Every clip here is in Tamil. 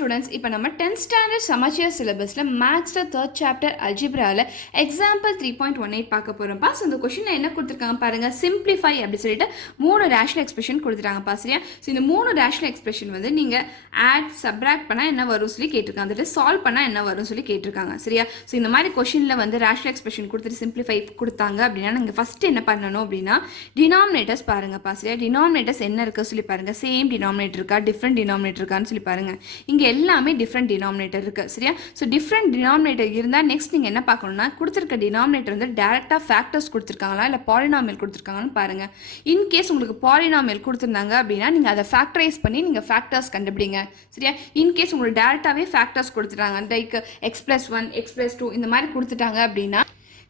students, இப்போ நம்ம 10th standard Samacheer syllabusல maths 3rd chapter algebraல example 3.18 பார்க்க போறோம் பாஸ். இந்த क्वेश्चनல என்ன கொடுத்திருக்காங்க பாருங்க. simplify அப்படி சொல்லிட்டு மூணு ரேஷனல் எக்ஸ்பிரஷன் கொடுத்திருக்காங்க பாஸ். சரியா? சோ இந்த மூணு ரேஷனல் எக்ஸ்பிரஷன் வந்து நீங்க add subtract பண்ணா என்ன வரும் சொல்லி கேட்டிருக்காங்க. அத சால்வ் பண்ணா என்ன வரும் சொல்லி கேட்டிருக்காங்க. சரியா? சோ இந்த மாதிரி क्वेश्चनல வந்து ரேஷனல் எக்ஸ்பிரஷன் கொடுத்துட்டு simplify கொடுத்தாங்க அப்படினா நீங்க ஃபர்ஸ்ட் என்ன பண்ணனும் அப்படினா denominators பாருங்க பாஸ். சரியா? denominators என்ன இருக்கு சொல்லி பாருங்க. சேம் denominator இருக்கா, different denominator இருக்கான்னு சொல்லி பாருங்க. இங்க எல்லாமே different denominator இருக்கு. சரியா? சோ different denominator இருந்தா நெக்ஸ்ட் நீங்க என்ன பார்க்கணும்னா கொடுத்திருக்க denominator வந்து டைரக்ட்டா factors கொடுத்திருக்காங்களா இல்ல polynomial கொடுத்திருக்காங்கன்னு பாருங்க. இன் கேஸ் உங்களுக்கு polynomial கொடுத்திருந்தாங்க அப்படினா நீங்க அதை factorize பண்ணி நீங்க factors கண்டுபிடிங்க. சரியா? இன் கேஸ் உங்களுக்கு டைரக்ட்டாவே factors கொடுத்துட்டாங்க லைக் x+1 x+2 இந்த மாதிரி கொடுத்துட்டாங்க அப்படினா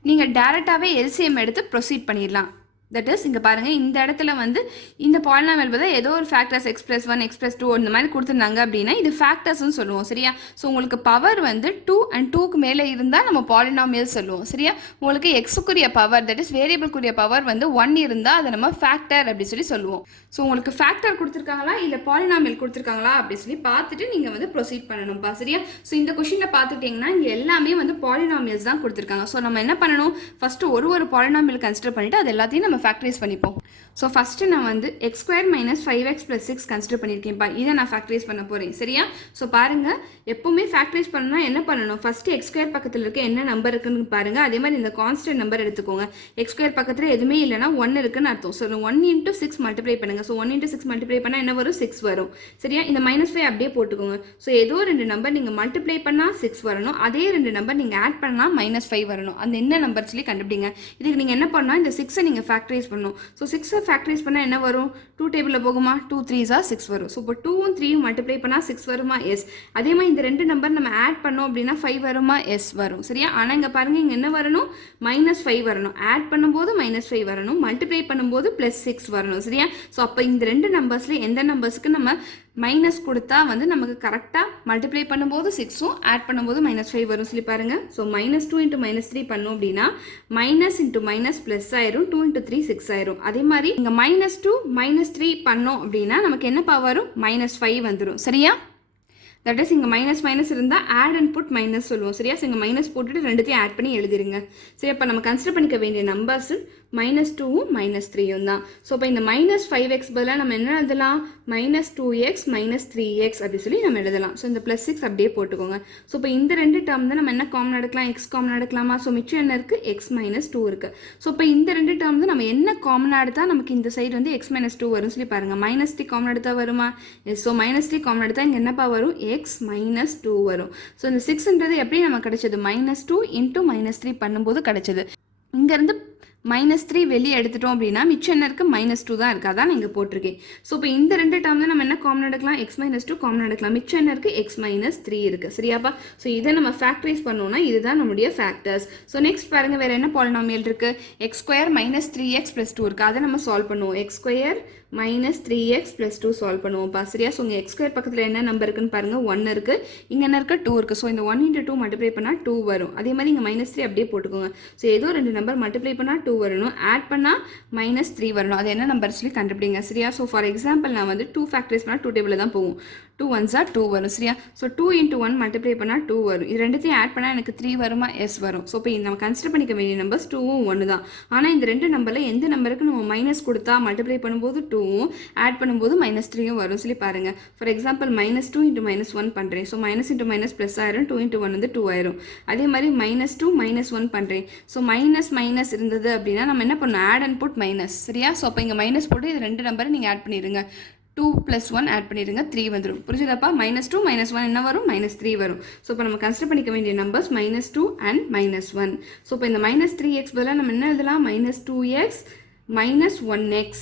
நீங்க டைரக்ட்டாவே LCM எடுத்து ப்ரோசீட் பண்ணிடலாம். That is, இங்க பாருங்க இந்த இடத்துல வந்து இந்த polynomial பதிலா ஏதோ ஒரு factors x+1 x+2 இந்த மாதிரி கொடுத்திருந்தாங்க அப்படினா இது factors னு சொல்லுவோம். சரியா? சோ உங்களுக்கு பவர் வந்து 2 and 2 க்கு மேல இருந்தா நம்ம polynomial சொல்லுவோம். சரியா? உங்களுக்கு x க்குரிய பவர் that is variable க்குரிய பவர் வந்து 1 இருந்தா அத நம்ம factor அப்படி சொல்லி சொல்லுவோம். சோ உங்களுக்கு factor கொடுத்திருக்காங்களா இல்ல polynomial கொடுத்திருக்காங்களா அப்படி சொல்லி பார்த்துட்டு நீங்க வந்து ப்ரோசீட் பண்ணனும்பா. சரியா? சோ இந்த क्वेश्चनல பார்த்துட்டீங்கன்னா இங்க எல்லாமே வந்து polynomials தான் கொடுத்திருக்காங்க. சோ நம்ம என்ன பண்ணனும்? ஃபர்ஸ்ட் ஒரு polynomial கன்சிடர் பண்ணிட்டு அது எல்லாத்தையும் நம்ம factorize பண்ணிப்போம். So first நான் வந்து x square minus 5x plus 6 consider பண்ணிருக்கேன்ப்பா. இதை நான் factorize பண்ண போறேன். சரியா? So பாருங்க எப்பவுமே factorize பண்ணனும்னா என்ன பண்ணனும்? ஃபர்ஸ்ட் x square பக்கத்துல இருக்க என்ன நம்பர் இருக்குன்னு பாருங்க. அதே மாதிரி இந்த கான்ஸ்டன்ட் நம்பர் எடுத்துக்கோங்க. x square பக்கத்துல எதுமே இல்லனா 1 இருக்குன்னு அர்த்தம். So 1 into 6 மல்டிப்ளை பண்ணுங்க. So 1 into 6 மல்டிப்ளை பண்ணா என்ன வரும்? 6 வரும். சரியா? இந்த -5 அப்படியே போட்டுக்கோங்க. So ஏதோ ரெண்டு நம்பர் நீங்க மல்டிப்ளை பண்ணா 6 வரணும். அதே ரெண்டு நம்பர் நீங்க ஆட் பண்ணா -5 வரணும். அந்த என்ன நம்பர் சொல்லி கண்டுபிடிங்க. இதுக்கு நீங்க என்ன பண்ணனும்? இந்த 6 நீங்க factorize பண்ணனும். So 6 factorize பண்ணா என்ன வரும்? 2 டேபிள்ல போகுமா? 2 3s are 6 வரும். So இப்போ 2 உம் 3 உம் மல்டிப்ளை பண்ணா 6 வருமா? எஸ். அதே மாதிரி இந்த ரெண்டு நம்பர் நம்ம ஆட் பண்ணோம் அப்படினா 5 வருமா? எஸ் வரும். சரியா? ஆனா இங்க பாருங்க இங்க என்ன வரணும்? -5 வரணும். ஆட் பண்ணும்போது -5 வரணும். மல்டிப்ளை பண்ணும்போது +6 வரணும். சரியா? சோ அப்ப இந்த ரெண்டு நம்பர்ஸ்ல எந்த நம்பர்ஸ்க்கு நம்ம மைனஸ் கொடுத்தா வந்து நமக்கு கரெக்ட்டா மல்டிப்ளை பண்ணும்போது 6 உம் ஆட் பண்ணும்போது -5 வரும் சொல்லி பாருங்க. சோ -2 into -3 பண்ணோம் அப்படினா மைனஸ் into மைனஸ் பிளஸ் ஆயிரும். 2 into 3 6 ஆயிரும். அதே மாதிரி இங்க -2 -3 பண்ணோம் அப்படினா நமக்கு என்ன பவர் வரும்? -5 வந்துரும். சரியா? That is இங்க மைனஸ் இருந்தா add and put minus சொல்லுவோம். சரியா? இங்க மைனஸ் போட்டுட்டு ரெண்டுத்தையும் ஆட் பண்ணி எழுதிருங்க. சரி அப்ப நம்ம கன்சிடர் பண்ணிக்க வேண்டிய நம்பர்ஸ் -2 உம் -3 உம் தான். சோ அப்ப இந்த -5x பதிலா நம்ம என்ன எழுதலாம்? -2x -3x அப்படி சொல்லி நம்ம எழுதலாம். சோ இந்த +6 அப்படியே போட்டுக்கோங்க. சோ அப்ப இந்த ரெண்டு டேர்ம் தான் நம்ம என்ன காமன் எடுக்கலாம்? x காமன் எடுக்கலாமா? சோ மிச்சம் என்ன இருக்கு? x -2 இருக்கு. சோ அப்ப இந்த ரெண்டு டேர்ம் தான் நம்ம என்ன காமன் எடுத்தா நமக்கு இந்த சைடு வந்து x -2 வரும் சொல்லி பாருங்க. -3 காமன் எடுத்தா வருமா? எஸ். சோ -3 காமன் எடுத்தா இங்க என்னப்பா வரும்? x -2 வரும். சோ இந்த 6ன்றது எப்படி நமக்கு கிடைச்சது? -2 into -3 பண்ணும்போது கிடைச்சது. இங்க இருந்து -3 வெளியே எடுத்துட்டோம் அப்படின்னா மிச்சம் என்ன இருக்கு? -2 தான் இருக்கு. அதான் இங்க போட்டிருக்கேன். சோ இப்போ இந்த ரெண்டு டேர்ம் தான் நம்ம என்ன காமன் எடுக்கலாம்? x -2 காமன் எடுக்கலாம். மிச்சம் என்ன இருக்கு? x -3 இருக்கு. சரியாப்பா? சோ இதை நம்ம ஃபேக்டரைஸ் பண்ணோம்னா இதுதான் நம்மளுடைய ஃபேக்டர்ஸ். சோ நெக்ஸ்ட் பாருங்க வேற என்ன பாலினாமியல் இருக்கு? x ஸ்கொயர் -3x + 2 இருக்கு. அதை நம்ம சால்வ் பண்ணுவோம். x ஸ்கொயர் -3x + 2 சால்வ் பண்ணுவோம்ப்பா. சரியா? சோ இங்க x ஸ்கொயர் பக்கத்துல என்ன நம்பர் இருக்குன்னு பாருங்க. 1 இருக்கு. இங்க என்ன இருக்கு? 2 இருக்கு. சோ இந்த 1 into 2 மல்டிப்ளை பண்ணா 2 வரும். அதே மாதிரி இங்க -3 அப்படியே போட்டுக்கோங்க. சோ ஏதோ ரெண்டு நம்பர் மல்டிப்ளை பண்ணா 2 வரணும். ஆட் பண்ணா -3 வரணும். அது என்ன நம்பர் சொல்லி கண்டுபிடிங்க. சரியா? சோ ஃபார் எக்ஸாம்பிள் நான் வந்து 2 ஃபேக்டரைஸ் பண்ணா 2 டேபிள்ல தான் போகும். 2 1s are 2 வரும். சரியா? சோ 2 into 1 மல்டிப்ளை பண்ணா 2 வரும். இது ரெண்டுத்தையும் ஆட் பண்ணா எனக்கு 3 வருமா? எஸ் வரும். சோ இப்போ நம்ம கன்சிடர் பண்ணிக்க வேண்டிய நம்பர்ஸ் 2 உம் 1 தான். ஆனா இந்த ரெண்டு நம்பர்ல எந்த நம்பருக்கு நம்ம மைனஸ் கொடுத்தா மல்டிப்ளை பண்ணும்போது 2 உம் ஆட் பண்ணும்போது -3 உம் வரும் சொல்லி பாருங்க. ஃபார் எக்ஸாம்பிள் -2 into -1 பண்றேன். So minus into minus plus ஆயிரும். 2 into 1 வந்து 2 ஆயிரும். அதே மாதிரி -2 -1 பண்றேன். சோ மைனஸ் இருந்தது அப்படினா நம்ம என்ன பண்ணனும்? Add and put minus. சரியா? சோ அப்ப இங்க மைனஸ் போட்டு இது ரெண்டு நம்பரை நீங்க ஆட் பண்ணிருங்க. 2 + 1 ஆட் பண்ணிருங்க. 3 வந்துரும். புரியுதாப்பா? -2 -1 என்ன வரும்? -3 வரும். சோ இப்போ நம்ம கன்சிடர் பண்ணிக்க வேண்டிய நம்பர்ஸ் -2 and -1. சோ இப்போ இந்த -3x பதிலா நம்ம என்ன எழுதலாம்? -2x -1x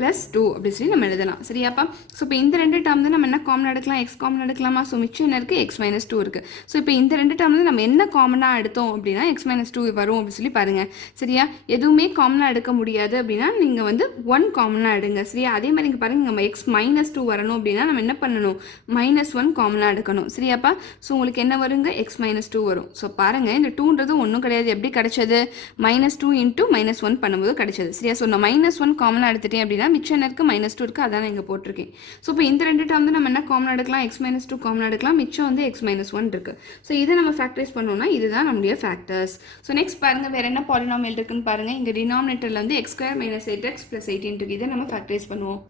+ 2 அப்படி சொல்லி நம்ம எழுதலாம். சரியாப்பா? சோ இப்போ இந்த ரெண்டு டேர்ம் தான் நம்ம என்ன காமன் எடுக்கலாம்? x காமன் எடுக்கலாமா? சோ மிச்சம் என்ன இருக்கு? x -2 இருக்கு. சோ இப்போ இந்த ரெண்டு டேர்ம்ல நம்ம என்ன காமனா எடுத்தோம் அப்படினா x -2 வரும் அப்படி சொல்லி பாருங்க. சரியா? எதுவுமே காமனா எடுக்க முடியாது அப்படினா நீங்க வந்து 1 காமனா எடுங்க. சரியா? அதே மாதிரி இங்க பாருங்க நம்ம x -2 வரணும் அப்படினா நம்ம என்ன பண்ணனும்? -1 காமனா எடுக்கணும். சரியாப்பா? சோ உங்களுக்கு என்ன வருங்க? x -2 வரும். சோ பாருங்க இந்த 2ன்றது ஒண்ணும் கிடையாது. எப்படி கிடைச்சது? -2 into -1 பண்ணும்போது கிடைச்சது. சரியா? சோ நான் -1 காமனா எடுத்துட்டேன் அப்படினா மிச்சம் என்ன இருக்குது -2 இருக்குது, அதான் நான் இங்கே போட்டிருக்கேன். ஸோ இப்போ இந்த ரெண்டு டேர்ம் வந்து நம்ம என்ன காமன் எடுக்கலாம், x-2 காமன் எடுக்கலாம், மிச்சம் வந்து x-1 இருக்குது. ஸோ இதை நம்ம ஃபேக்டரைஸ் பண்ணோம்னா இதுதான் நம்மளுடைய ஃபேக்டர்ஸ். ஸோ நெக்ஸ்ட் பாருங்கள் வேறு என்ன பாலினாமியல் இருக்குன்னு பாருங்கள். இங்கே டினாமினேட்டரில் வந்து x² - 8x + 18 இருக்குது. இதை நம்ம ஃபேக்டரைஸ் பண்ணுவோம்.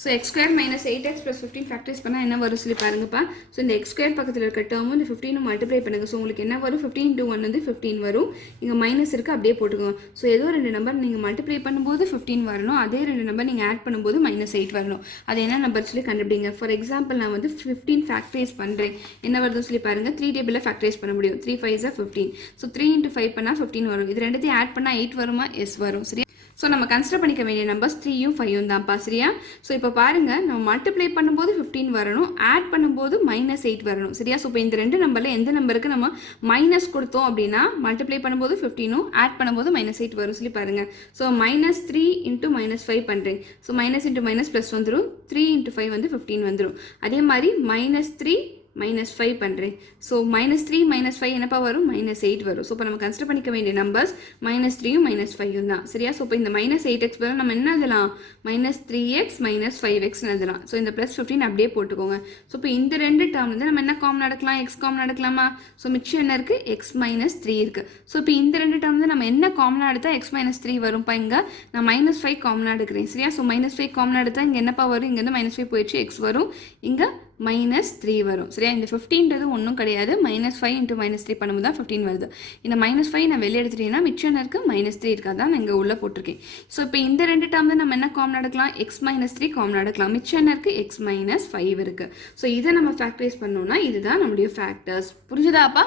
ஸோ x² - 8x + 15 ஃபேக்டரைஸ் பண்ணால் என்ன வரும் சொல்லி பாருங்கப்பா. ஸோ இந்த x² பக்கத்தில் இருக்க டேர்மும் இந்த 15 மல்டிப்ளை பண்ணுங்கள். ஸோ உங்களுக்கு என்ன வரும், 15 × 1 வந்து 15 வரும். இங்கே மைனஸ் இருக்குது, அப்படியே போட்டுக்கோங்க. ஸோ ஏதோ ரெண்டு நம்பர் நீங்கள் மல்டிப்ளை பண்ணும்போது 15 வரணும், அதே ரெண்டு நம்பர் நீங்கள் ஆட் பண்ணும்போது -8 வரணும். அது என்ன நம்பர் சொல்லி கண்டுபிடிங்க. ஃபார் எக்ஸாம்பிள் நான் வந்து 15 ஃபேக்டரைஸ் பண்ணுறேன். என்ன வருதுன்னு சொல்லி பாருங்கள். 3 டேபிளில் ஃபேக்டரைஸ் பண்ண முடியும். 3 5s are 15. ஸோ 3 × 5 பண்ணால் 15 வரும். இது ரெண்டுத்தையும் ஆட் பண்ணால் 8 வருமா, எஸ் வரும். சரியா? ஸோ நம்ம கன்சிடர் பண்ணிக்க வேண்டிய நம்பர்ஸ் 3யும் 5யும் தான்ப்பா. சரியா? ஸோ இப்போ பாருங்கள், நம்ம மல்டிப்ளை பண்ணும்போது 15 வரணும், ஆட் பண்ணும்போது -8 வரணும். சரியா? ஸோ இப்போ இந்த ரெண்டு நம்பரில் எந்த நம்பருக்கு நம்ம மைனஸ் கொடுத்தோம் அப்படின்னா மல்டிப்ளை பண்ணும்போது 15ம் ஆட் பண்ணும்போது -8 வரும் சொல்லி பாருங்கள். ஸோ -3 × -5 பண்ணுறேன். So minus into minus plus வந்துடும். 3 × 5 வந்து 15 வந்துடும். அதே மாதிரி -3 -5 பண்ணுறேன். ஸோ -3 -5 என்னப்பா வரும், -8 வரும். ஸோ இப்போ நம்ம கன்சிடர் பண்ணிக்க வேண்டிய நம்பர்ஸ் -3யும் -5யும் தான். சரியா? ஸோ இப்போ இந்த -8x பதில் நம்ம என்ன எழுதலாம், -3x - 5x எழுதலாம். ஸோ இந்த +15 அப்படியே போட்டுக்கோங்க. ஸோ இப்போ இந்த ரெண்டு டேர்ம் வந்து நம்ம என்ன காமன் எடுக்கலாம், x காமன் எடுக்கலாமா. ஸோ மிச்சம் என்ன இருக்குது, x - 3 இருக்குது. ஸோ இப்போ இந்த ரெண்டு டேர்ம் வந்து நம்ம என்ன காமனாக எடுத்தால் x - 3 வரும்ப்பா. இங்கே நான் -5 காமனாக எடுக்கிறேன். சரியா? ஸோ -5 காமனாக எடுத்தால் இங்கே என்னப்பா வரும், இங்கேருந்து -5 போயிடுச்சு, x வரும், இங்கே -3 வரும். சரியா? இந்த 15ன்றது ஒன்றும் கிடையாது, -5 × -3 பண்ணும்போது தான் 15 வருது. இந்த -5 நான் வெளியே எடுத்துட்டீங்கன்னா மிச்சம் இருக்குது, -3 இருக்குது, தான் நான் இங்கே உள்ளே போட்டிருக்கேன். ஸோ இப்போ இந்த ரெண்டு டேர்ம் தான் நம்ம என்ன காமன் எடுக்கலாம், x - 3 காமன் எடுக்கலாம், மிச்சம் என்ன இருக்குது, x - 5 இருக்குது. ஸோ இதை நம்ம ஃபேக்டரைஸ் பண்ணோம்னா இதுதான் நம்மளுடைய ஃபேக்டர்ஸ். புரிஞ்சுதாப்பா?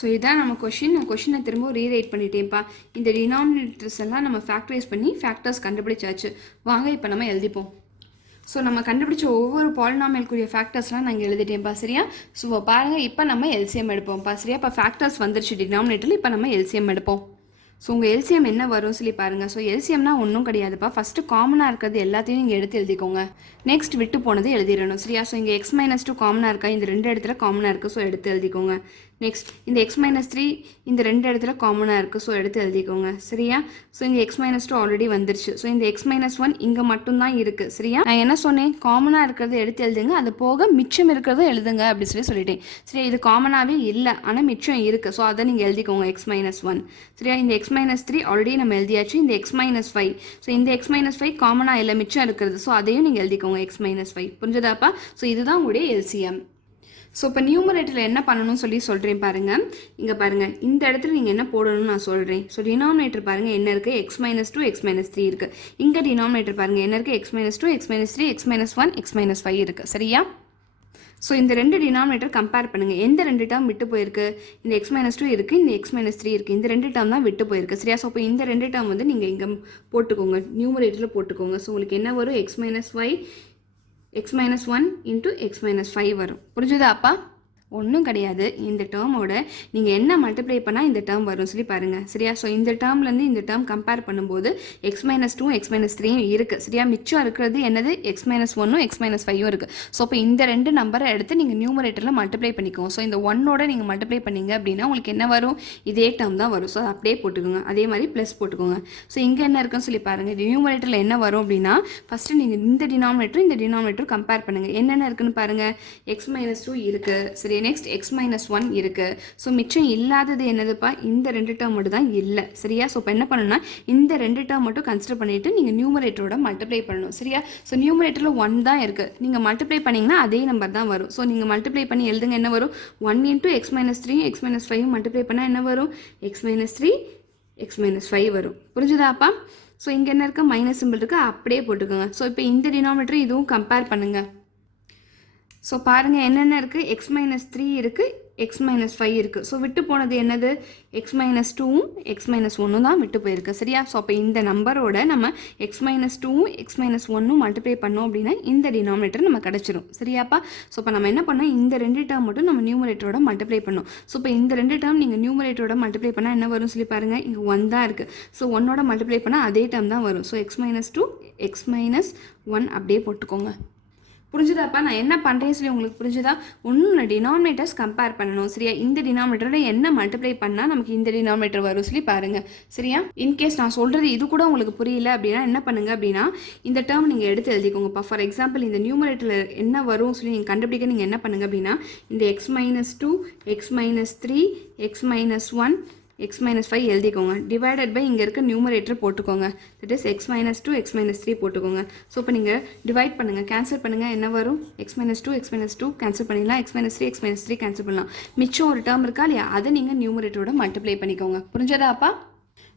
ஸோ இதான் நம்ம நான் கொஷினை திரும்ப ரீரைட் பண்ணிட்டேன்ப்பா. இந்த டினாமினேட்டர்ஸ் எல்லாம் நம்ம ஃபேக்டரைஸ் பண்ணி ஃபேக்டர்ஸ் கண்டுபிடிச்சாச்சு. வாங்க இப்போ நம்ம எழுதிப்போம். ஸோ நம்ம கண்டுபிடிச்ச ஒவ்வொரு பாலினாமியல்குரிய ஃபேக்டர்ஸ்லாம் நான் இங்கே எழுதிட்டேன்ப்பா. சரியா? ஸோ பாருங்கள், இப்போ நம்ம எல்சிஎம் எடுப்போம்ப்பா. சரியா? இப்போ ஃபேக்டர்ஸ் வந்துருச்சு டினாமினேட்டரில். இப்போ நம்ம எல்சிஎம் எடுப்போம். ஸோ உங்கள் எல்சிஎம் என்ன வரும் சொல்லி பாருங்கள். ஸோ எல்சிஎம்னா ஒன்றும் கிடையாதுப்பா. ஃபஸ்ட்டு காமனாக இருக்கிறது எல்லாத்தையும் நீங்கள் எடுத்து எழுதிக்கோங்க. நெக்ஸ்ட் விட்டு போனது எழுதிடணும். சரியா? ஸோ இங்கே x - 2 காமனாக இருக்கா, இந்த ரெண்டு இடத்துல காமனாக இருக்குது. ஸோ எடுத்து எழுதிக்கோங்க. நெக்ஸ்ட் இந்த x - 3 இந்த ரெண்டு இடத்துல காமனாக இருக்குது. ஸோ எடுத்து எழுதிக்கோங்க. சரியா? ஸோ இங்கே x - 2 ஆல்ரெடி வந்துருச்சு. ஸோ இந்த x - 1 இங்கே மட்டும்தான் இருக்குது. சரியா? நான் என்ன சொன்னேன், காமனாக இருக்கிறத எடுத்து எழுதுங்க, அது போக மிச்சம் இருக்கிறத எழுதுங்க அப்படி சொல்லிட்டேன். சரியா? இது காமனாகவே இல்லை, ஆனால் மிச்சம் இருக்குது. ஸோ அதை நீங்கள் எழுதிக்கோங்க, x - 1. சரியா? இந்த x - 3 ஆல்ரெடி நம்ம எழுதியாச்சு. இந்த x - 5. ஸோ இந்த x - 5 காமனாக இல்லை, மிச்சம் இருக்கிறது. ஸோ அதையும் நீங்கள் எழுதிக்கோங்க, x - 5. புரிஞ்சதாப்பா? ஸோ இதுதான் உங்களுடைய எல்சிஎம். ஸோ இப்போ நியூமரேட்டரில் என்ன பண்ணணும்னு சொல்கிறேன் பாருங்கள். இங்கே பாருங்கள், இந்த இடத்துல நீங்கள் என்ன போடணும்னு நான் சொல்கிறேன். ஸோ டினாமினேட்டர் பாருங்கள் என்ன இருக்குது, x - 2 x - 3 இருக்குது. இங்கே டினாமினேட்டர் பாருங்கள் என்ன இருக்குது, x - 2 x - 3 x - 1 x - 5 இருக்குது. சரியா? ஸோ இந்த ரெண்டு டினாமினேட்டர் கம்பேர் பண்ணுங்கள். எந்த ரெண்டு டேர்ம் விட்டு போயிருக்கு, இந்த x - 2 இருக்குது, இந்த x - 3 இருக்குது. இந்த ரெண்டு டேர்ம் தான் விட்டு போயிருக்கு. சரியா? ஸோ இப்போ இந்த ரெண்டு டேர்ம் வந்து நீங்கள் இங்கே போட்டுக்கோங்க, நியூமரேட்டரில் போட்டுக்கோங்க. ஸோ உங்களுக்கு என்ன வரும், x - 5 x - 1 × x - 5 வரும். புரிஞ்சுதாப்பா? ஒன்றும் கிடையாது. இந்த டேர்மோட நீங்கள் என்ன மல்டிப்ளை பண்ணால் இந்த டேர்ம் வரும் சொல்லி பாருங்கள். சரியா? ஸோ இந்த டேர்ம்லேருந்து இந்த டேர்ம் கம்பேர் பண்ணும்போது x - 2 x - 3 இருக்குது. சரியா? மிச்சம் இருக்கிறது என்னது, x - 1 x - 5 இருக்குது. ஸோ இப்போ இந்த ரெண்டு நம்பரை எடுத்து நீங்கள் நியூமரேட்டரில் மல்டிப்ளை பண்ணிக்கோங்க. ஸோ இந்த 1ஓட நீங்கள் மல்டிப்ளை பண்ணிங்க அப்படின்னா உங்களுக்கு என்ன வரும், இதே டேர்ம் தான் வரும். ஸோ அப்படியே போட்டுக்கோங்க. அதே மாதிரி ப்ளஸ் போட்டுக்கோங்க. ஸோ இங்கே என்ன இருக்குன்னு சொல்லி பாருங்கள். நியூமரேட்டரில் என்ன வரும் அப்படின்னா, ஃபஸ்ட்டு நீங்கள் இந்த டினாமினேட்டர் கம்பேர் பண்ணுங்கள். என்னென்ன இருக்குன்னு பாருங்கள். x - 2 இருக்குது. சரி, நெக்ஸ்ட் x - 1 இருக்குது. ஸோ மிச்சம் இல்லாதது என்னதுப்பா, இந்த ரெண்டு டேர்ம் மட்டும் தான் இல்லை. சரியா? ஸோ இப்போ என்ன பண்ணணும்னா இந்த ரெண்டு டேர்ம் மட்டும் கன்சிடர் பண்ணிவிட்டு நீங்கள் நியூமரேட்டரோட மல்டிப்ளை பண்ணணும். சரியா? ஸோ நியூமரேட்டரில் 1 தான் இருக்குது. நீங்கள் மல்டிப்ளை பண்ணிங்கன்னா அதே நம்பர் தான் வரும். ஸோ நீங்கள் மல்டிப்ளை பண்ணி எழுதுங்க. என்ன வரும், 1 × x - 3 x - 5 மல்டிப்ளை பண்ணால் என்ன வரும், x - 3 x - 5 வரும். புரிஞ்சுதாப்பா? ஸோ இங்கே என்ன இருக்குது, மைனஸ் சிம்பிள் இருக்குது, அப்படியே போட்டுக்கோங்க. ஸோ இப்போ இந்த டினாமினேட்டர் இதுவும் கம்பேர் பண்ணுங்கள். ஸோ பாருங்கள் என்னென்ன இருக்குது, x - 3 இருக்குது, x - 5 இருக்குது. ஸோ விட்டு போனது என்னது, x - 2ம் x - 1ம் தான் விட்டு போயிருக்கு. சரியா? ஸோ அப்போ இந்த நம்பரோட நம்ம x - 2ம் x - 1ம் மல்டிப்ளை பண்ணோம் அப்படின்னா இந்த டினாமினேட்டர் நம்ம கிடச்சிரும். சரியாப்பா? ஸோ இப்போ நம்ம என்ன பண்ணோம், இந்த ரெண்டு டேர்ம் மட்டும் நம்ம நியூமரேட்டரோட மல்டிப்ளை பண்ணோம். ஸோ இப்போ இந்த ரெண்டு டேர்ம் நீங்கள் நியூமரேட்டரோட மல்டிப்ளை பண்ணால் என்ன வரும் சொல்லி பாருங்கள். இங்கே 1 தான் இருக்குது. ஸோ 1ஓட மல்டிப்ளை பண்ணால் அதே டேர்ம் தான் வரும். ஸோ x - 2 x - 1 அப்படியே போட்டுக்கோங்க. புரிஞ்சுதாப்பா? நான் என்ன பண்ணுறேன்னு சொல்லி உங்களுக்கு புரிஞ்சுதா? ஒன்றும் டினாமினேட்டர்ஸ் கம்பேர் பண்ணணும். சரியா? இந்த டினாமினேட்டரோட என்ன மல்டிப்ளை பண்ணால் நமக்கு இந்த டினாமினேட்டர் வரும் சொல்லி பாருங்கள். சரியா? இன்கேஸ் நான் சொல்கிறது இது கூட உங்களுக்கு புரியல அப்படின்னா என்ன பண்ணுங்க அப்படின்னா இந்த டேர்ம் நீங்கள் எடுத்து எழுதிக்கோங்கப்பா. ஃபார் எக்ஸாம்பிள் இந்த நியூமரேட்டரில் என்ன வரும் சொல்லி நீங்கள் கண்டுபிடிக்க நீங்கள் என்ன பண்ணுங்க அப்படின்னா இந்த x-2, x-3, x-1, x-5 எழுதிக்கோங்க. டிவைடட் பை இங்கே இருக்க நியூமரேட்டர் போட்டுக்கோங்க. தட் இஸ் x-2, x-3 போட்டுக்கோங்க. ஸோ இப்போ நீங்கள் டிவைட் பண்ணுங்கள், கேன்சல் பண்ணுங்கள். என்ன வரும்? x-2, x-2 கேன்சல் பண்ணிடலாம். x-3, x-3 கேன்சல் பண்ணலாம். மிச்சம் ஒரு டேர்ம் இருக்கா இல்லையா, அதை நீங்கள் நியூமரேட்டரோட மல்டிப்ளை பண்ணிக்கோங்க. புரிஞ்சதாப்பா?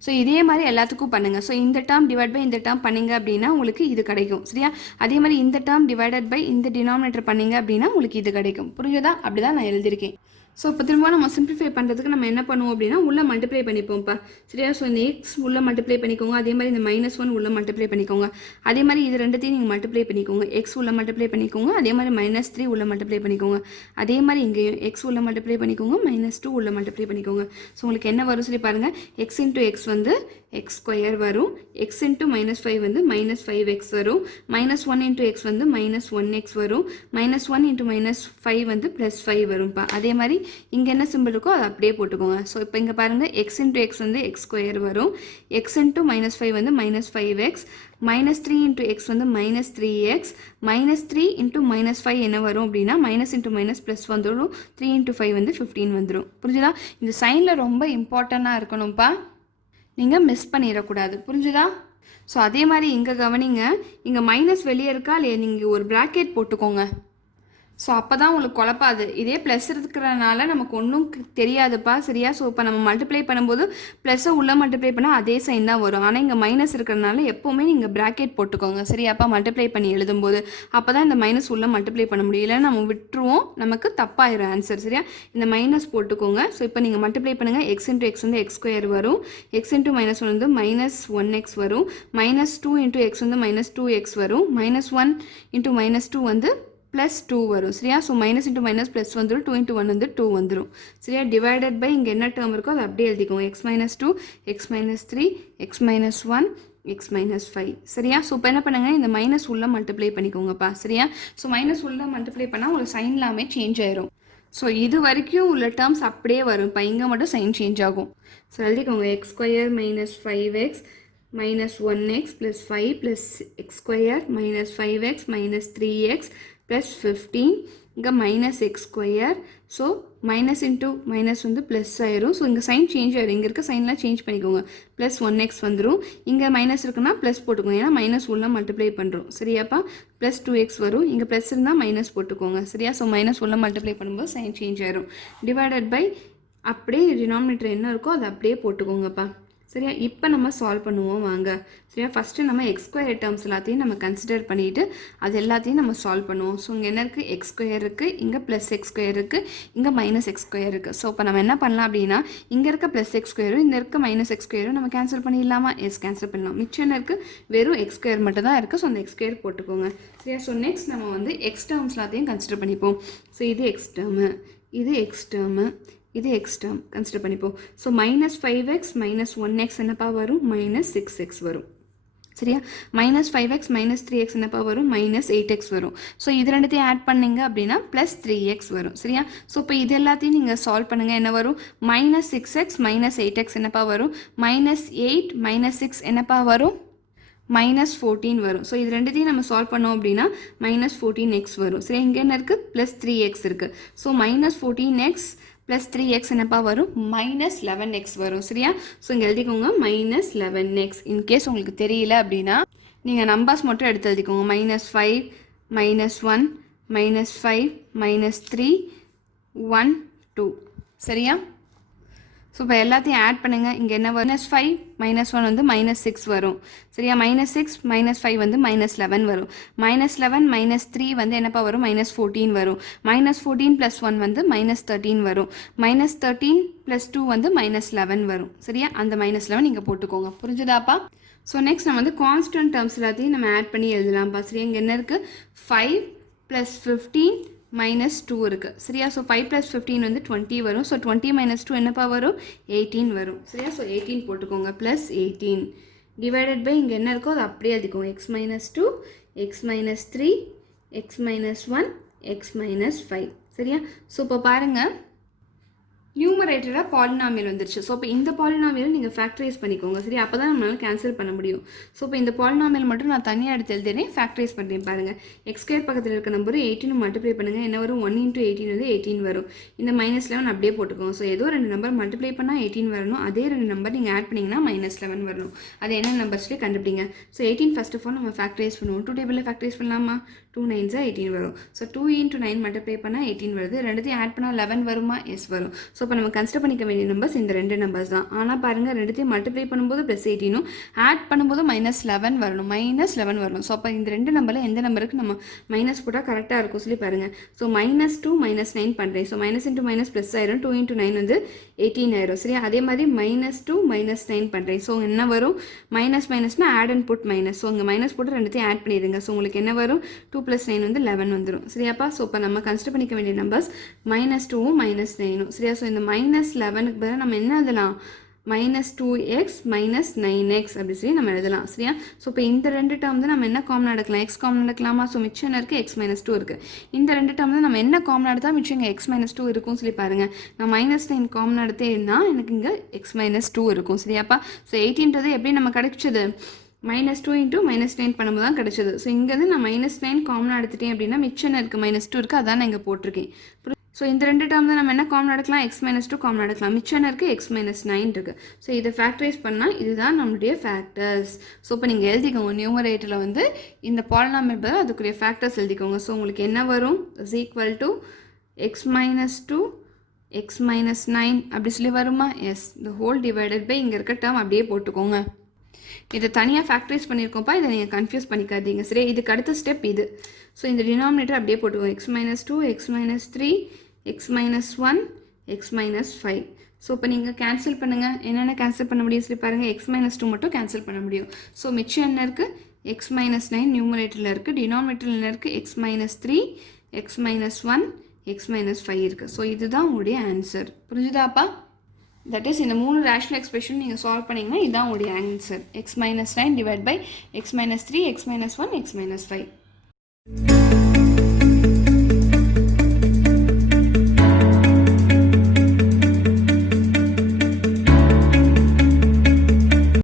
ஸோ இதே மாதிரி எல்லாத்துக்கும் பண்ணுங்கள். ஸோ இந்த டேர்ம் டிவைட் பை இந்த டேர்ம் பண்ணிங்க அப்படின்னா உங்களுக்கு இது கிடைக்கும். சரியா? அதே மாதிரி இந்த டேர்ம் டிவைடட் பை இந்த டினாமினேட்டர் பண்ணிங்க அப்படின்னா உங்களுக்கு இது கிடைக்கும். புரிஞ்சதா? அப்படி தான் நான் எழுதியிருக்கேன். ஸோ இப்போ திரும்ப நம்ம சிம்பிளிஃபை பண்ணுறதுக்கு நம்ம என்ன பண்ணுவோம் அப்படின்னா உள்ள மல்டிப்ளை பண்ணிப்போம்ப்பா. சரியா? ஸோ இந்த எக்ஸ் உள்ள மல்டிப்ளை பண்ணிக்கோங்க. அதே மாதிரி இந்த -1 உள்ள மல்டிப்ளை பண்ணிக்கோங்க. அதே மாதிரி இது ரெண்டுத்தையும் நீங்கள் மல்டிப்ளை பண்ணிக்கோங்க. எக்ஸ் உள்ள மல்டிப்ளை பண்ணிக்கோங்க. அதே மாதிரி -3 உள்ள மல்டிப்ளை பண்ணிக்கோங்க. அதே மாதிரி இங்கேயும் எக்ஸ் உள்ள மல்டிப்ளை பண்ணிக்கோங்க. -2 உள்ள மல்டிப்ளை பண்ணிக்கோங்க. ஸோ உங்களுக்கு என்ன வரும் சொல்லி பாருங்கள். எக்ஸ் இன்ட்டு எக்ஸ் வந்து எக்ஸ் ஸ்கொயர் வரும். எக்ஸ் இன்ட்டு -5 வந்து -5x வரும். -1 இன்ட்டு எக்ஸ் வந்து -1x வரும். -1 இன்ட்டு -5 வந்து +5 வரும்ப்பா. அதே மாதிரி இங்கே என்ன சிம்பிள் இருக்கோ அதை அப்படியே போட்டுக்கோங்க. ஸோ இப்போ இங்கே பாருங்கள் எக்ஸ் இன்ட்டு எக்ஸ் வந்து எக்ஸ் ஸ்கொயர் வரும். எக்ஸ் இன்ட்டு -5 வந்து -5x. -3 இன்ட்டு எக்ஸ் வந்து -3x. -3 இன்ட்டு -5 என்ன வரும் அப்படின்னா மைனஸ் இன்ட்டு மைனஸ் ப்ளஸ் வந்துடும். 3 இன்ட்டு 5 வந்து 15 வந்துடும். புரிஞ்சுதா? இந்த சைனில் ரொம்ப இம்பார்ட்டண்ட்டாக இருக்கணும்ப்பா, நீங்கள் மிஸ் பண்ணிடக்கூடாது. புரிஞ்சுதா? ஸோ அதே மாதிரி இங்கே கவனிங்க, இங்கே மைனஸ் வெளியே இருக்கா இல்லையா, நீங்கள் ஒரு ப்ராக்கெட் போட்டுக்கோங்க. ஸோ அப்போ தான் உங்களுக்கு குழப்பாது. இதே ப்ளஸ் இருக்கிறனால நமக்கு ஒன்றும் தெரியாதுப்பா. சரியா? ஸோ இப்போ நம்ம மல்டிப்ளை பண்ணும்போது ப்ளஸ்ஸை உள்ளே மல்டிப்ளை பண்ணால் அதே சைன் தான் வரும். ஆனால் இங்கே மைனஸ் இருக்கிறனால எப்போவுமே நீங்கள் ப்ராக்கெட் போட்டுக்கோங்க. சரியாப்பா? மல்டிப்ளை பண்ணி எழுதும்போது அப்போ தான் இந்த மைனஸ் உள்ளே மல்டிப்ளை பண்ண முடியும். இல்லைன்னா நம்ம விட்டுருவோம், நமக்கு தப்பாயிரும் ஆன்சர். சரியா? இந்த மைனஸ் போட்டுக்கோங்க. ஸோ இப்போ நீங்கள் மல்டிப்ளை பண்ணுங்கள். எக்ஸ் இன்ட்டு எக்ஸ் வந்து எக்ஸ் ஸ்கொயர் வரும். எக்ஸ் இன்ட்டு -1 வந்து -1x வரும். -2 இன்ட்டு எக்ஸ் வந்து -2x வரும். -1 இன்ட்டு -2 வந்து +2 வரும். சரியா? So minus into minus plus வந்துடும். 2 இன்ட்டு 1 வந்து 2 வந்துடும். சரியா? டிவைடட் பை இங்கே என்ன டேர்ம் இருக்கோ அதை அப்படியே எழுதிக்கோங்க. x-2, x-3, x-1, x-5. சரியா? ஸோ இப்போ என்ன பண்ணுங்கள், இந்த மைனஸ் உள்ள மல்டிப்ளை பண்ணிக்கோங்கப்பா. சரியா? ஸோ மைனஸ் உள்ள மல்டிப்ளை பண்ணால் உங்களுக்கு சைன் எல்லாமே சேஞ்ச் ஆயிரும். ஸோ இது வரைக்கும் உள்ள டேர்ம்ஸ் அப்படியே வரும். இப்போ இங்கே மட்டும் சைன் சேஞ்ச் ஆகும். ஸோ எழுதிக்கோங்க. x square -5x -1x + 5 + x square -5x -3x + 15 இங்கே -x square. So minus into minus வந்து ப்ளஸ் ஆயிரும். ஸோ இங்கே சைன் சேஞ்ச் ஆயிரும். இங்கே இருக்க சைன்லாம் சேஞ்ச் பண்ணிக்கோங்க. +1x வந்துடும். இங்கே மைனஸ் இருக்குன்னா ப்ளஸ் போட்டுக்கோங்க, ஏன்னா மைனஸ் உள்ள மல்டிப்ளை பண்ணுறோம். சரியாப்பா? +2x வரும். இங்கே ப்ளஸ் இருந்தால் மைனஸ் போட்டுக்கோங்க. சரியா? ஸோ மைனஸ் உள்ள மல்டிப்ளை பண்ணும்போது சைன் சேஞ்ச் ஆயிரும். டிவைடட் பை அப்படியே டினாமினேட்டர் என்ன இருக்கோ அதை அப்படியே போட்டுக்கோங்கப்பா. சரியா? இப்போ நம்ம சால்வ் பண்ணுவோம் வாங்க. சரியா? ஃபஸ்ட்டு நம்ம எக்ஸ் ஸ்கொயர் டேர்ம்ஸ் எல்லாத்தையும் நம்ம கன்சிடர் பண்ணிவிட்டு அது எல்லாத்தையும் நம்ம சால்வ் பண்ணுவோம். ஸோ இங்கே என்ன இருக்குது? எக்ஸ் ஸ்கொயர் இருக்குது, இங்கே +x ஸ்கொயர் இருக்குது, இங்கே -x ஸ்கொயர் இருக்குது. ஸோ இப்போ நம்ம என்ன பண்ணலாம் அப்படின்னா இங்கே இருக்க +x ஸ்கொயரும் இந்த இருக்க -x ஸ்கொயரும் நம்ம கேன்சல் பண்ணிடலாமா? எஸ், கேன்சல் பண்ணலாம். மிச்சம் என்ன இருக்குது? வெறும் எக்ஸ் ஸ்கொயர் மட்டும் தான் இருக்குது. ஸோ அந்த எக்ஸ் ஸ்கொயர் போட்டுக்கோங்க. சரியா? ஸோ நெக்ஸ்ட் நம்ம வந்து எக்ஸ் டேர்ம்ஸ் எல்லாத்தையும் கன்சிடர் பண்ணிப்போம். ஸோ இது எக்ஸ் டேர்மு, இது எக்ஸ் டேர்மு, இது எக்ஸ் டேர்ம் கன்சிடர் பண்ணிப்போம். ஸோ -5x -1x என்னப்பா வரும்? -6x வரும். சரியா? -5x -3x என்னப்பா வரும்? -8x வரும். ஸோ இது ரெண்டுத்தையும் ஆட் பண்ணிங்க அப்படின்னா +3x வரும். சரியா? ஸோ இப்போ இது எல்லாத்தையும் நீங்கள் சால்வ் பண்ணுங்கள். என்ன வரும்? -6x -8x என்னப்பா வரும்? -8 -6 என்னப்பா வரும்? -14 வரும். ஸோ இது ரெண்டுத்தையும் நம்ம சால்வ் பண்ணோம் அப்படின்னா -14x வரும். சரி, இங்கே என்ன இருக்குது? +3x இருக்குது. ஸோ -14x +3x என்னப்பா வரும்? -11x வரும். சரியா? ஸோ இங்கே எழுதிக்கோங்க -11x. இன்கேஸ் உங்களுக்கு தெரியல அப்படின்னா நீங்கள் நம்பர்ஸ் மட்டும் எடுத்து எழுதிக்கோங்க. -5 -1 -5 -3 1 2. சரியா? ஸோ இப்போ எல்லாத்தையும் ஆட் பண்ணுங்கள். இங்கே என்ன வரும்? -5 -1 வந்து -6 வரும். சரியா? -6 -5 வந்து -11 வரும். -11 -3 வந்து என்னப்பா வரும்? -14 வரும். -14 + 1 வந்து -13 வரும். -13 + 2 வந்து -11 வரும். சரியா? அந்த -11 நீங்கள் போட்டுக்கோங்க. புரிஞ்சுதாப்பா? ஸோ நெக்ஸ்ட் நம்ம வந்து கான்ஸ்டன்ட் டேர்ம்ஸ் எல்லாத்தையும் நம்ம ஆட் பண்ணி எழுதலாம்ப்பா. சரியா? இங்கே என்ன இருக்குது? 5 + 15 -2 இருக்குது. சரியா? ஸோ 5 + 15 வந்து 20 வரும். ஸோ 20 - 2 என்னப்பா வரும்? 18 வரும். சரியா? ஸோ 18 போட்டுக்கோங்க. +18 டிவைடட் பை இங்கே என்ன இருக்கோ அதை அப்படியே எழுதிக்கோங்க. x - 2 x - 3 x minus 1 x minus 5 சரியா. ஸோ இப்போ பாருங்கள் நியூமரேட்டராக பாலினாமியல் வந்துருச்சு. ஸோ இப்போ இந்த பாலினாமியல் நீங்கள் ஃபேக்டரைஸ் பண்ணிக்கோங்க சரி, அப்போ தான் நம்மளால் கேன்சல் பண்ண முடியும். ஸோ இப்போ இந்த பாலினாமியல் மட்டும் நான் தனியாக எடுத்து எழுதுறேன், ஃபேக்டரைஸ் பண்ணுறேன் பாருங்கள். எக்ஸ் ஸ்கொயர் பக்கத்தில் இருக்க நம்பர் 18 மல்டிப்ளை பண்ணுங்கள், என்ன வரும் 1 × 18 வந்து 18 வரும். இந்த -11 அப்படியே போட்டுக்கோங்க. ஸோ ஏதோ 2 நம்பர் மல்டிப்ளை பண்ணால் 18 வரணும், அதே 2 நம்பர் நீங்கள் ஆட் பண்ணிங்கன்னா -11 வரணும். அது என்ன நம்பர்ஸ்லேயே கண்டுபிடிங்க. ஸோ 18 ஃபர்ஸ்ட் ஆஃப் ஆல் நம்ம ஃபேக்டரைஸ் பண்ணுவோம். 2 டேபிளில் ஃபேக்டரைஸ் பண்ணலாமா? 2 9s 18 வரும். ஸோ 2 × 9 மல்டிப்ளை பண்ணால் 18 வருது. ரெண்டுத்தையும் ஆட் பண்ணால் 11 வருமா? எஸ் வரும். ஸோ இப்போ நம்ம கன்சிடர் பண்ணிக்க வேண்டிய நம்பர்ஸ் இந்த 2 நம்பர்ஸ் தான். ஆனால் பாருங்கள் ரெண்டுத்தையும் மல்டிப்ளை பண்ணும்போது +18 ஆட் பண்ணும்போது -11 வரணும், -11 வரணும். ஸோ அப்போ இந்த 2 நம்பரில் எந்த நம்பருக்கு நம்ம மைனஸ் போட்டால் கரெக்டாக இருக்கும் சொல்லி பாருங்கள். ஸோ -2 -9 பண்ணுறேன். ஸோ -× ப்ளஸ் ஆயிரும், 2 × 9 வந்து 18 ஆயிரும் சரியா. அதே மாதிரி -2 -9 பண்ணுறேன். ஸோ என்ன வரும்? மைனஸ்னால் add and put minus. So இங்கே மைனஸ் போட்டு ரெண்டுத்தையும் ஆட் பண்ணிடுங்க. ஸோ உங்களுக்கு என்ன வரும்? 2 + 9 வந்து 11 வந்துடும் சரியாப்பா. ஸோ இப்போ நம்ம கன்சிடர் பண்ணிக்க வேண்டிய நம்பர்ஸ் -2 -9 சரியா. ஸோ இந்த -11க்கு பதிலாக நம்ம என்ன எழுதலாம்? -2x -9x அப்படி சொல்லி நம்ம எழுதலாம் சரியா. ஸோ இப்போ இந்த 2 டேர்ம் தான் நம்ம என்ன காமனாக எடுக்கலாம்? எக்ஸ் காமனாக எடுக்கலாமா? ஸோ மிச்சம் என்ன இருக்குது? x -2 இருக்குது. இந்த 2 டேர்ம் தான் நம்ம என்ன காமனாக எடுத்தால் மிச்சம் இங்கே x -2 இருக்கும்னு சொல்லி பாருங்கள். நான் -9 காமனாக எடுத்தே இருந்தால் எனக்கு இங்கே x -2 இருக்கும் சரியாப்பா. ஸோ 18ன்றது எப்படி நம்ம கிடைச்சது? -2 × -9 பண்ணும்போது தான் கிடச்சிது. ஸோ இங்கேருந்து நான் -9 காமனாக எடுத்துட்டேன் அப்படின்னா மிச்சம் என்ன இருக்குது? -2 இருக்குது, அதான் நான் இங்கே போட்டிருக்கேன். ஸோ இந்த 2 டேர்ம் தான் நம்ம என்ன காமன் எடுக்கலாம்? x -2 காமன் எடுக்கலாம். மிச்சம் இருக்குது x -9 இருக்குது. ஸோ இதை ஃபேக்டரைஸ் பண்ணால் இதுதான் நம்மளுடைய ஃபேக்டர்ஸ். ஸோ இப்போ நீங்கள் எழுதிக்கோங்க நியூமரேட்டரில் வந்து இந்த பாலினாமியல் பதில் அதுக்குரிய ஃபேக்டர்ஸ் எழுதிக்கோங்க. ஸோ உங்களுக்கு என்ன வரும்? Is equal to x -2 x -9 அப்படி சொல்லி வருமா? எஸ். இந்த ஹோல் டிவைடட் பை இங்கே இருக்க டேர்ம் அப்படியே போட்டுக்கோங்க. இதை தனியாக ஃபேக்டரைஸ் பண்ணியிருக்கோம்ப்பா, இதை நீங்கள் கன்ஃபியூஸ் பண்ணிக்காதீங்க சரி. இதுக்கு அடுத்த ஸ்டெப் இது. ஸோ இந்த டினாமினேட்டர் அப்படியே போட்டுக்கோங்க. x -2 x -3 x -1 x -5. So இப்போ நீங்கள் கேன்சல் பண்ணுங்கள். என்னென்ன கேன்சல் பண்ண முடியும் சொல்லி பாருங்கள். x -2 மட்டும் கேன்சல் பண்ண முடியும். ஸோ மிச்சம் என்ன இருக்குது? x -9 நியூமரேட்டரில் இருக்குது. டினாமினேட்டரில் என்ன இருக்குது? x -3 x -1 x -5 இருக்குது. ஸோ இதுதான் உங்களுடைய ஆன்சர். புரிஞ்சுதாப்பா? தட் இஸ் இந்த 3 ரேஷனல் எக்ஸ்பிரஷன் நீங்கள் சால்வ் பண்ணிங்கன்னா இதுதான் உங்களுடைய answer. x -9 / x -3 x -1 x -5.